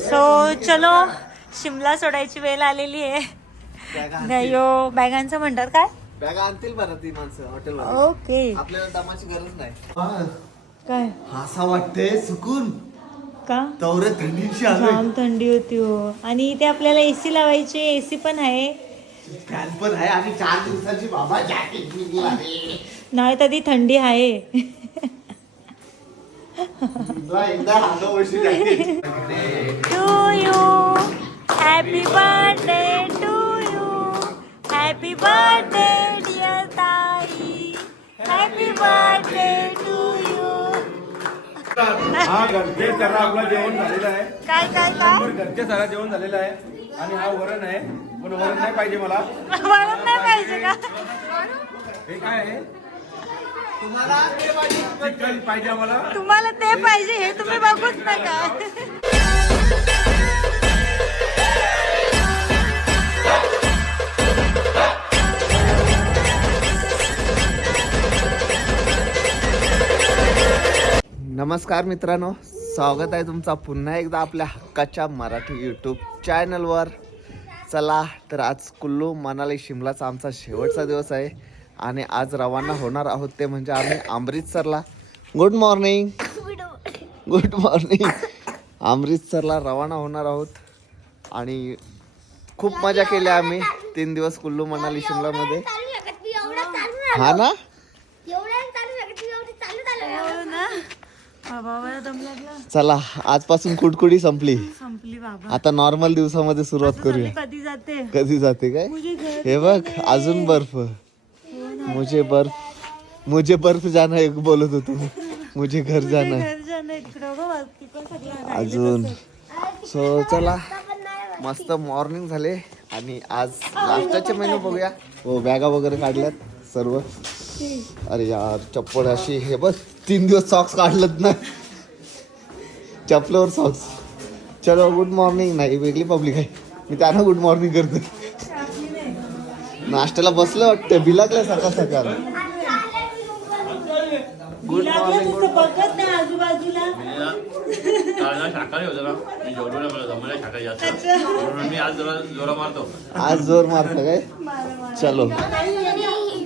So चलो शिमला सोडायची वेळ आलेली आहे. गायो बॅगांचं म्हणतात काय? बॅगा आणतील बरं ती माणसं हॉटेल ओके. आपल्याला दमाची गरज नाही. काय? असा वाटते सुकून का? तवरे थंडीची जाम थंडी होती हो. आणि इथे आपल्याला एसी लावायची एसी पण आहे. फॅन पण आहे आणि चार दिवसाची बाबा जॅकेट आहे. नाही तर थंडी आहे. एकदा हातो वर्षी jacket you happy birthday to you happy birthday dear ताई हॅपी बर्थडे टू यू हा घरचे सगळं आपलं जेवण झालेलं आहे. काय काय का पण घरचे सगळं जेवण झालेलं आहे. आणि हा वरण आहे. पण वरण नाही पाहिजे मला. म्हणून नाही पाहिजे का? हे काय आहे? तुम्हाला ते. चिकन पाहिजे आम्हाला. तुम्हाला ते पाहिजे हे तुम्ही बघूच नका. नमस्कार मित्रांनो स्वागत आहे तुमचा पुन्हा एकदा आपल्या हक्काच्या मराठी यूट्यूब चॅनलवर चला तर आज कुल्लू मनाली शिमलाचा आमचा शेवटचा दिवस आहे आणि आज रवाना होणार आहोत ते म्हणजे आम्ही अमृतसरला गुड मॉर्निंग गुड मॉर्निंग अमृतसरला रवाना होणार आहोत आणि खूप मजा केली आम्ही तीन दिवस कुल्लू मनाली शिमलामध्ये. हा ना हो ना बाबा मला दम लागला चला आजपासून कुडकुडी संपली. संपली बाबा. आता नॉर्मल दिवसामध्ये सुरुवात करूया. कधी जाते? कधी जाते काय? मुझे घर हे बघ अजून बर्फ. मुझे बर्फ. मुझे बर्फ जाना एक बोलत होतो. मुझे घर जाना है. अजून. सो चला. मस्त मॉर्निंग झाले. आणि आज नाश्त्याचे मेनू बघूया. हो बॅगा वगैरे काढल्यात सर्व. अरे यार चप्पल अशी हे बघ तीन दिवस सॉक्स काढलत ना. चपल्यावर सॉक्स चलो गुड मॉर्निंग नाही वेगळी पब्लिक आहे. मी त्यांना गुड मॉर्निंग करतो नाश्त्याला बसलं वाटतं बिलागल्या सकाळ सकाळ. गुड मॉर्निंग नुसतं बघत नाही आजूबाजूला. शाकाहारी होतं ना. मी मला जमलं शाकाहारी जास्त म्हणून मी आज जरा जोरा मारतो. आज जोर मारत काय? चलो.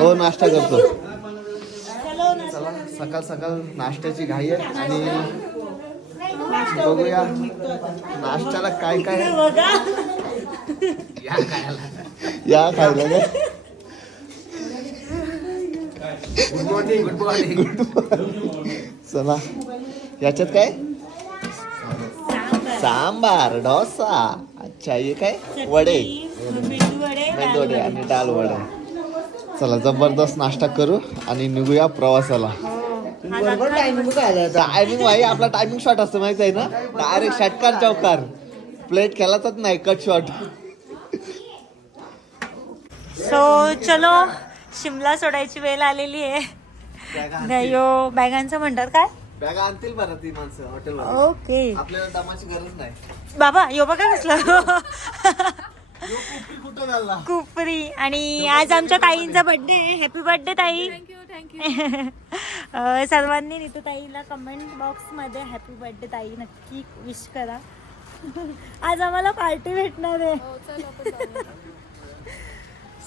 हो नाश्ता करतो. चलो सकाळ सकाळ नाश्त्याची घाई आहे आणि बघूया नाश्त्याला काय काय आहे. बघा. या खायला काय? गुड मॉर्निंग गुड मॉर्निंग चला. याच्यात काय? सांबार. डोसा. अच्छा हे काय? वडे. मेंदू वडे आणि डाल वडे. चला जबरदस्त नाश्ता करू आणि निघूया प्रवासाला. टायमिंग भाई आपला टायमिंग शॉट असतो माहिती आहे ना? डायरेक्ट षटकार चौकार. प्लेट खेळतच नाही कट शॉट सो चलो. शिमला सोडायची वेळ आलेली आहे. गायो बॅगांचं म्हणतात काय? बॅगा आणतील बरं ती माणसं हॉटेल ओके. आपल्याला दमाची गरज नाही. बाबा यो बघा कसलं. कुपरी आणि आज आमच्या ताईंचा बर्थडे आहे. हॅपी बर्थडे ताई. अं, सर्वांनी नीतू ताईला कमेंट बॉक्समध्ये हॅपी बर्थडे ताई. नक्की विश करा. आज आम्हाला पार्टी भेटणार आहे.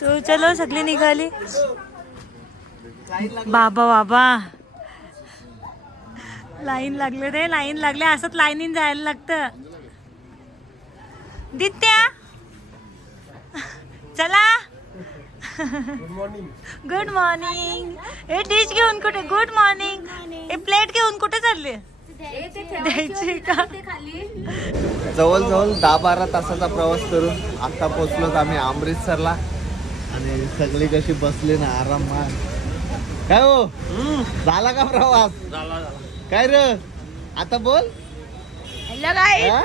सो चलो सगळी निघाली. बाबा बाबा. लाईन लागले रे लाईन लागले. असंच लाईनीन जायला लागतं. दित्या. चला. गुड मॉर्निंग हे डिश घेऊन कुठे? गुड मॉर्निंग हे प्लेट घेऊन कुठे चालले? द्यायची का? जवळजवळ दहा बारा तासाचा प्रवास करून आता पोहोचलोच आम्ही अमृतसरला. आणि सगळी कशी बसले ना आरामात काय हो? झाला का प्रवास? काय र? आता बोल. हा?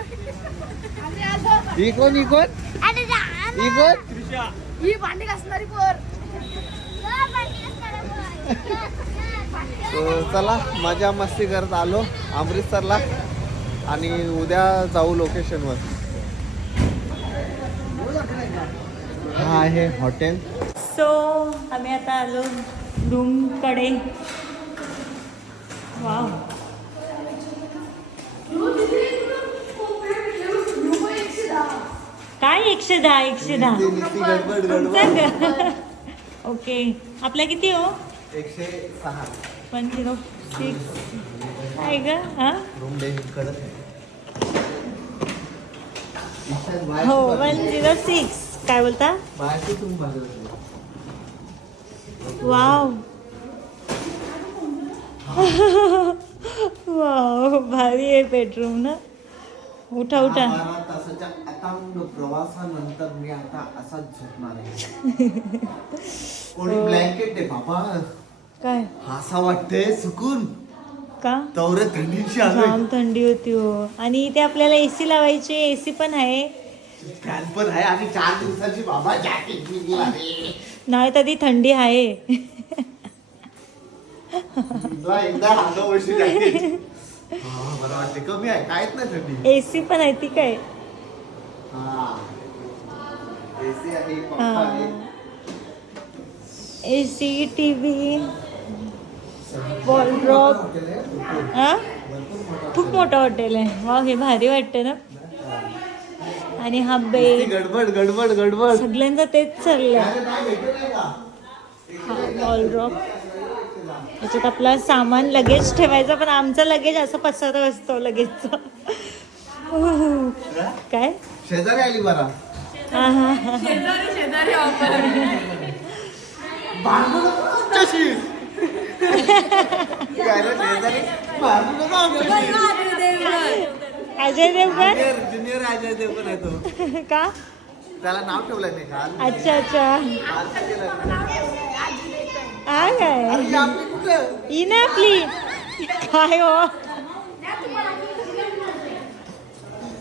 ही कोण ही कोण ही चला मजा मस्ती करत आलो अमृतसरला. आणि उद्या जाऊ लोकेशनवर हा आहे हॉटेल. सो आम्ही आता आलो रूमकडे. वाव काय एकशे दहा एकशे दहा? ओके आपला किती हो? एकशे सहा. वन झिरो सिक्स आहे का? हा? हो वन झिरो सिक्स काय बोलता? वाव. वाव भारी आहे बेडरूम ना. उठा उठा. प्रवासानंतर मी आता असाच झोपणार आहे कोणी ब्लँकेट आहे बाबा. काय? असा वाटतंय सुकून का? थंडीची थंडी होती हो. आणि इथे आपल्याला एसी लावायची एसी पण आहे. फॅन पण आहे. आणि चार दिवसाची बाबा जॅकेट निघला नाही तर ती थंडी आहे. एकदा वर्षी जॅकेट हा वाटते कमी आहे. काहीच नाही थंडी. एसी पण आहे ती काय? हा. एसी आहे पंखा आहे. एसी टी व्ही वॉलड्रॉप हा? खूप मोठं हॉटेल आहे. वा हे भारी वाटतं ना? आणि हा बेड गडबड गडबड गडबड. सगळ्यांचं तेच चाललंय. अरे नाही भेटत नाही का? हा वॉलड्रॉप याच्यात आपला सामान लगेज ठेवायचं पण आमचं लगेज असं पसरत असतो लगेजचं काय? शेजारी आली बरा. हा हा हा. आमच्याशी. काय रे शेजारी. अजय देवगण? ज्युनियर अजय देवगण आहे तो. का? त्याला नाव ठेवलंय का अच्छा अच्छा. केलं. हा काय अरे ही आपली कुठं? ही ना आपली. काय हो?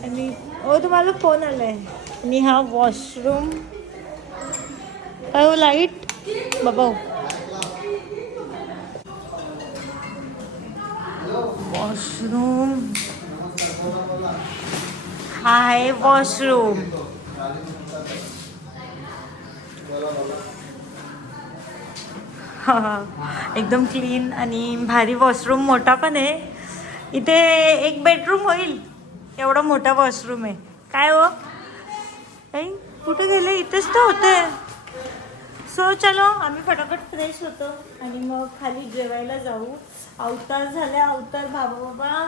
आणि हो तुम्हाला फोन आलाय. आणि हा वॉशरूम काय हो लाइट बाबा वॉशरूम हा आहे वॉशरूम एकदम क्लीन आणि भारी वॉशरूम मोठा पण आहे. इथे एक बेडरूम होईल. एवढा मोठा वॉशरूम आहे. काय हो? कुठे गेले? इथेच तर होते. सो चलो आम्ही फटाफट फ्रेश होतो. आणि मग खाली जेवायला जाऊ. अवतार झाले अवतार बाबा बाबा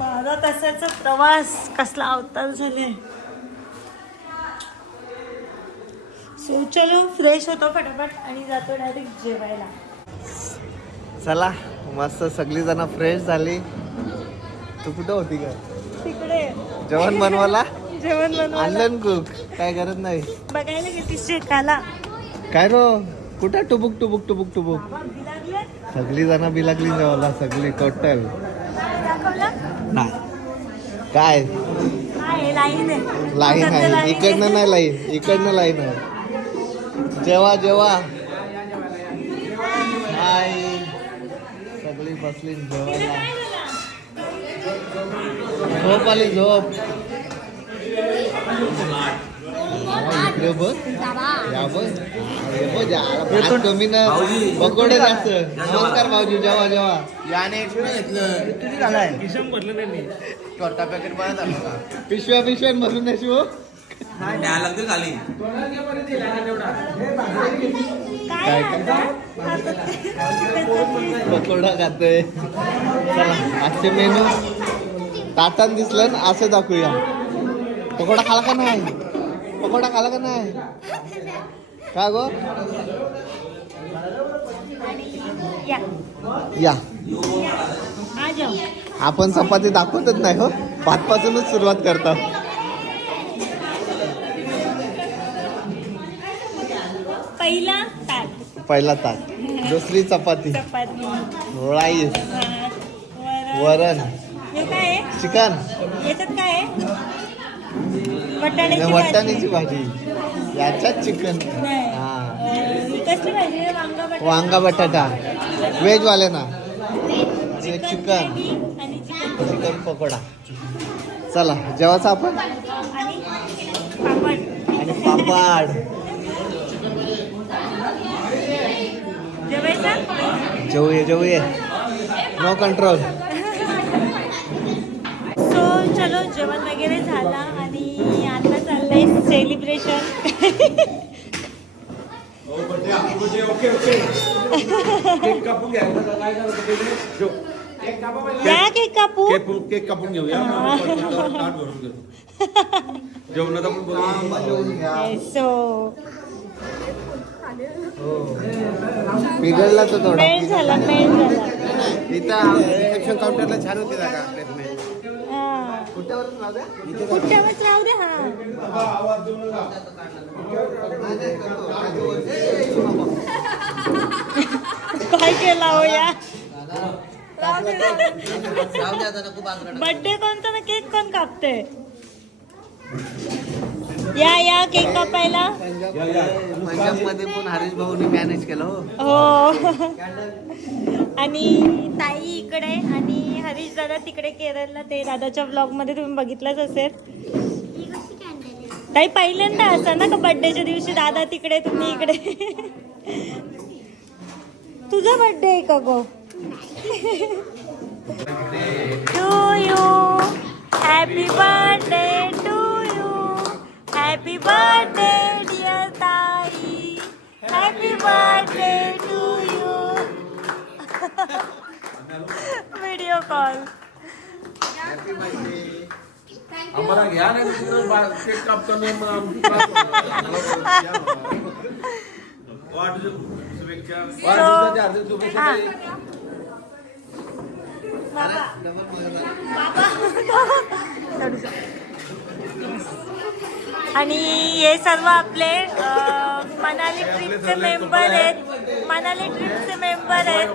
बारा तासाचा प्रवास कसला अवतार झाले सो चलो फ्रेश होतो फटाफट आणि जातो डायरेक्ट जेवायला. चला मस्त सगळी जण फ्रेश झाली. तू कुठं होती का तिकडे. जेवण बनवायला? जेवण बनवायला. कुक काय करत नाही. बघायला गेली शेकाला. काय रो? कुठं टुबुक टुबुक टुबुक टुबुक? सगळी जण बिलागली जेवायला सगळी टोटल काय? लाईन आहे. इकडनं नाही लाईन इकडनं लाईन आहे. जेवा जेवा. हाय. सगळी बसली जेवायला. झोप आली झोप. हा, बघ या बघ. हे बघ, जा. भात कमी ना. पकोडे जास्त. नमस्कार भाऊजी जेवा जेवा. याने घेतलं. किती झालाय? छोटा पॅकेट बरं झालं का पिशव्या पिशव्या भरून हो. न्यायला लागतील खाली. काय? पकोडा खातोय. चला आजचे मेनू. ताटान दिसलं ना असं दाखवूया. पकोडा खाला का नाही? पकोडा खाला का नाही? का गो? या. आपण चपाती दाखवतच नाही हो. भातपासूनच सुरुवात करतो. पहिला ताट. पहिला ताट. दुसरी चपाती. राईस. वरण. चिकन. याच्यात काय वटाण्याची भाजी. वटाण्याची भाजी. याच्यात चिकन हा? वांगा बटाटा. व्हेज वाल्यांना. आणि चिकन चिकन पकोडा. चला जेवायचं आपण? आणि पापड. पापड. जेवायचा? जेवूये जेवूये. नो कंट्रोल सो चलो जेवण वगैरे झाला. पहिले. या केक कापू केक केक कापून घेऊया. ताट भरून घेऊ जेवणात आपण बोलू. सो बिघडला तो थोडा. झाला इथं रिसेप्शन काउंटरला छान होती प्लेसमेंट राहू दे हा. काय केला हो या? बर्थडे कोणता ना केक कोण कापते या या केक कापायला. पंजाबमध्ये पण हरीश भाऊनी मॅनेज केलं हो. हो. आणि ताई इकडे आणि हरीश दादा तिकडे केरळला ते दादाच्या ब्लॉगमध्ये तुम्ही बघितलंच असेल. ताई पहिल्यांदा असं ना का बर्थडेच्या दिवशी दादा तिकडे तुम्ही इकडे? तुझा बर्थडे आहे का गो? To you happy birthday to happy birthday dear ताई happy birthday to you video call आम्हाला घ्या नाही तिकडे बा- केक कापताना मग आमची त्रास होणार. वाढदिवसाच्या हार्दिक शुभेच्छा. ताई. आणि हे सर्व आपले मनाली ट्रिपचे मेंबर आहेत. मनाली ट्रिपचे मेंबर आहेत.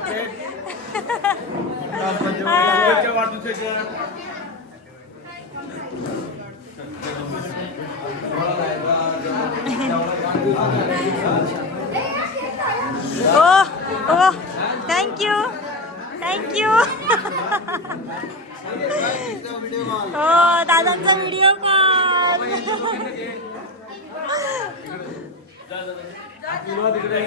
ओ ओ थँक्यू थँक्यू हो दादांचा व्हिडिओ कॉल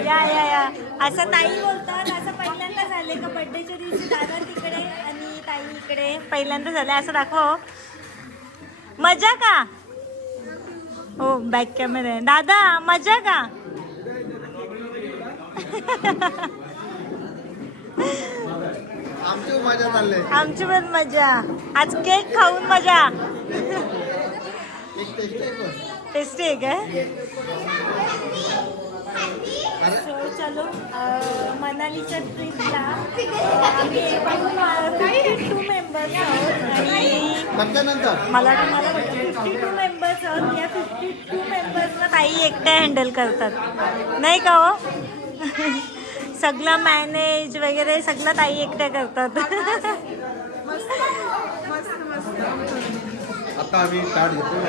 या या या. असं ताई बोलतात असं पहिल्यांदा झाले का? बर्थडेच्या दिवशी दादा तिकडे आणि ताई इकडे पहिल्यांदा झाले असं दाखव. मजा का? हो बॅक कॅमेरा आहे. दादा मजा का? आमची मजा चालले. आमची पण मजा. आज केक खाऊन मजा. टेस्ट आहे काय? चलो मनालीच्या ट्रिपला आम्ही फिफ्टी टू मेंबर्स आहोत आणि मला तुम्हाला फिफ्टी टू मेंबर्स आहोत. या फिफ्टी टू मेंबर्सना ताई एकट्या हँडल करतात. नाही का हो? सगळं मॅनेज वगैरे सगळं ताई एकट्या करतात. आता आम्ही ताट घेतो.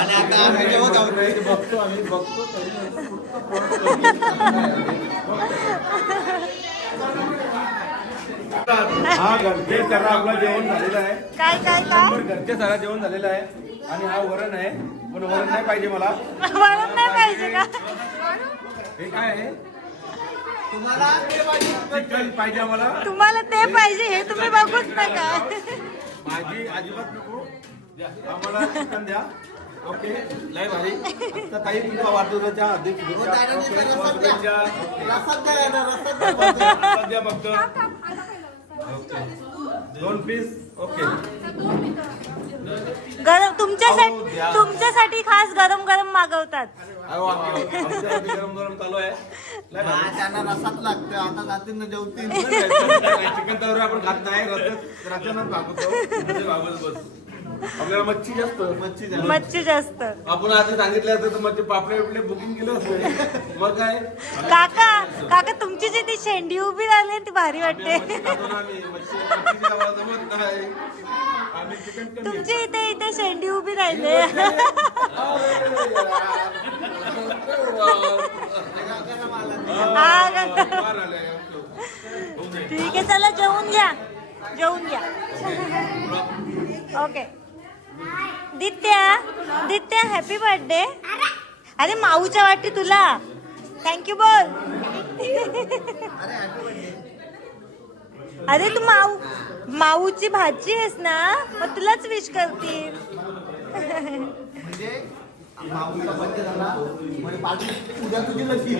आणि आता आम्ही जेवत आहोत नाही, बघतो आम्ही बघतो तरी हा घरचे सगळं आपलं जेवण झालेलं आहे. काय काय काय? नंबर घरचे सगळं जेवण झालेलं आहे. आणि हा वरण आहे. पण वरण नाही पाहिजे मला. वरून नाही पाहिजे का? हे काय आहे? चिकन पाहिजे. आम्हाला. तुम्हाला ते पाहिजे हे तुम्ही बघूच नका. भाजी अजिबात नको. आम्हाला चिकन द्या. ओके. लय भारी. आता ताई तुमच्या वाढदिवसाच्या हार्दिक शुभेच्छा. द्या. फक्त. दोन पीस ओके गरम तुमच्यासाठी. तुमच्यासाठी खास गरम गरम मागवतात. अहो, आमच्यासाठी गरम गरम चालू आहे. लय भारी. त्यांना रसात लागतं. आता जातील ना जेवतील चिकन आपण खात नाही. भागवतो. भागवत बसतो. आपल्याला मच्छी जास्त मच्छी जास्त मच्छी जास्त आपण आधी सांगितलं असतं तर मच्छी पापडे बिपडे बुकिंग केलं असतं मग काय काका काका तुमची जी ती शेंडी उभी राहिली ती भारी वाटते तुमची इथे इथे शेंडी उभी राहिले हा. ठीक आहे चला जेवून घ्या जेवून घ्या ओके दित्या दित्या हॅपी बर्थडे अरे माऊच्या वाटी तुला. थँक्यू बोल. अरे तू माऊ माऊची भाची आहेस ना मग तुलाच विश करतील.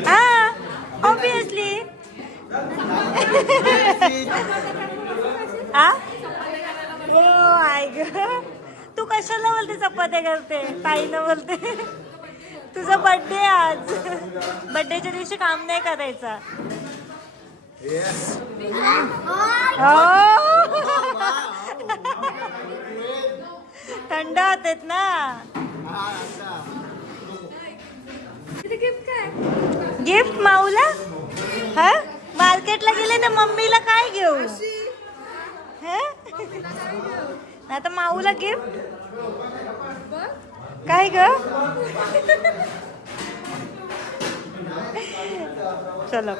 हा ऑब्विसली हा? हो आय ग तू कशाला बोलते? चपात्या करते. ताईनं बोलते. तुझा बर्थडे आज. बर्थडेच्या दिवशी काम नाही करायचा. हो. थंड होतेत ना. गिफ्ट माऊला? हा? मार्केटला गेले ना मम्मीला काय घेऊ? हा? आता माऊला गिफ्ट काय ग? चलो.